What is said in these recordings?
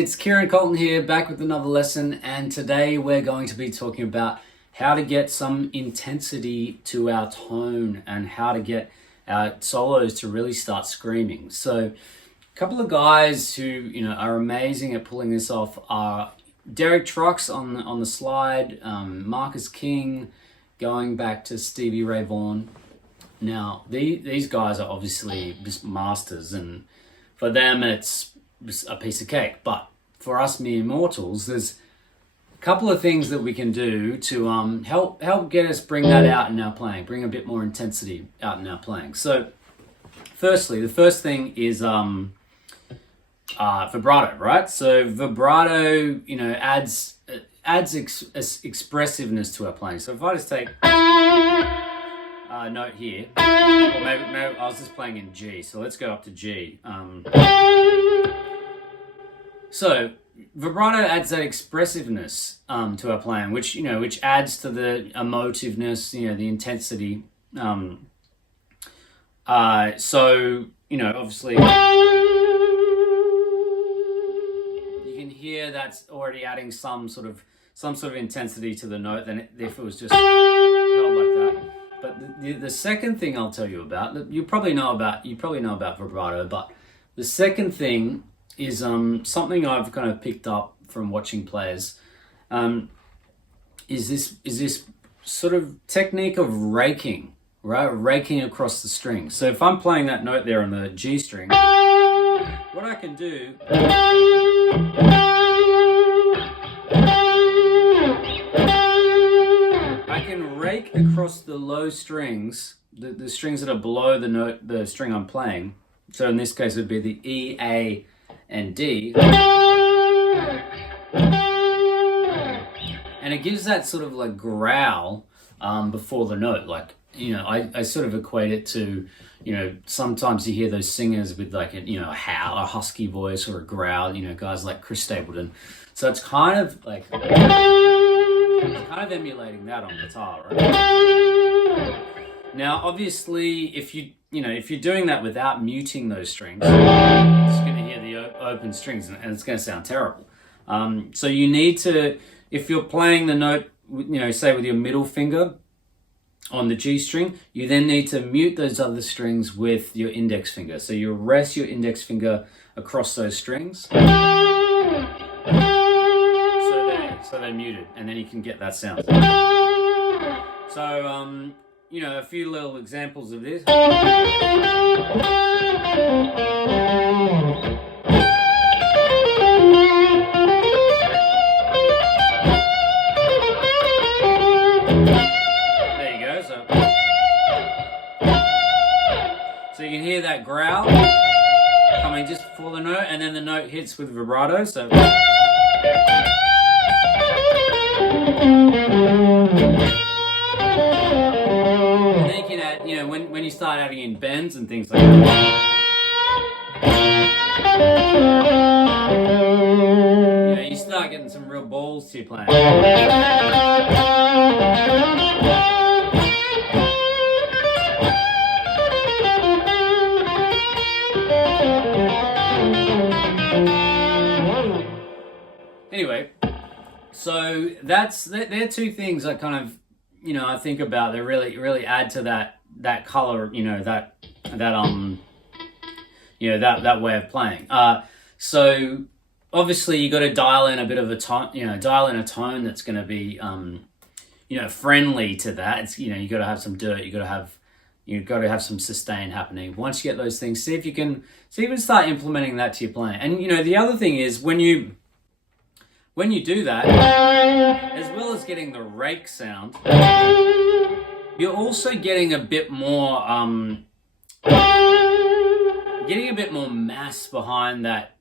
it's Kieran Colton here, back with another lesson, and today we're going to be talking about how to get some intensity to our tone and how to get our solos to really start screaming. So a couple of guys who are amazing at pulling this off are Derek Trucks on the slide, Marcus King, going back to Stevie Ray Vaughan. Now these guys are obviously just masters, and for them it's a piece of cake. But for us mere mortals, there's a couple of things that we can do to help get us bring that out in our playing, bring a bit more intensity out in our playing. So firstly, the first thing is vibrato, right? So vibrato, adds expressiveness to our playing. So if I just take a note here, or maybe I was just playing in G, so let's go up to G. So vibrato adds that expressiveness to our playing, which adds to the emotiveness, the intensity. So obviously you can hear that's already adding some sort of intensity to the note than if it was just held like that. But the second thing I'll tell you about, you probably know about vibrato, but the second thing is something I've kind of picked up from watching players. Is this sort of technique of raking, right? Raking across the strings. So if I'm playing that note there on the G string, what I can do rake across the low strings, the strings that are below the string I'm playing. So in this case it would be the E, A, and D. And it gives that sort of like growl before the note. Like, I sort of equate it to, sometimes you hear those singers with like a husky voice or a growl, guys like Chris Stapleton. So it's kind of emulating that on guitar, right? Now, obviously, if you're doing that without muting those strings, you're just going to hear the open strings, and it's going to sound terrible. So you need to, if you're playing the note, say with your middle finger on the G string, you then need to mute those other strings with your index finger. So you rest your index finger across those strings. So they're muted, and then you can get that sound. So, a few little examples of this. There you go. So you can hear that growl coming just before the note, and then the note hits with vibrato. So. And then you can add, when you start adding in bends and things like that, you start getting some real balls to your playing. Anyway, so they're two things I kind of, I think about. They really add to that color, that way of playing. So obviously you got to dial in a bit of a tone, dial in a tone that's going to be, friendly to that. It's, you got to have some dirt. You got to have some sustain happening. Once you get those things, see if you can start implementing that to your playing. And the other thing is when you do that, as well as getting the rake sound, you're also getting a bit more mass behind that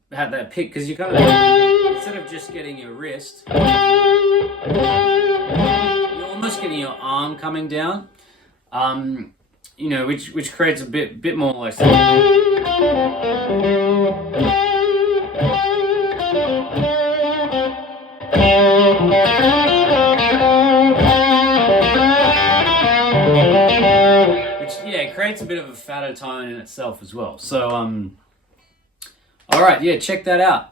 pick, because you kind of, instead of just getting your wrist, you're almost getting your arm coming down, which creates a bit more like. Creates a bit of a fatter tone in itself as well. So, all right, check that out.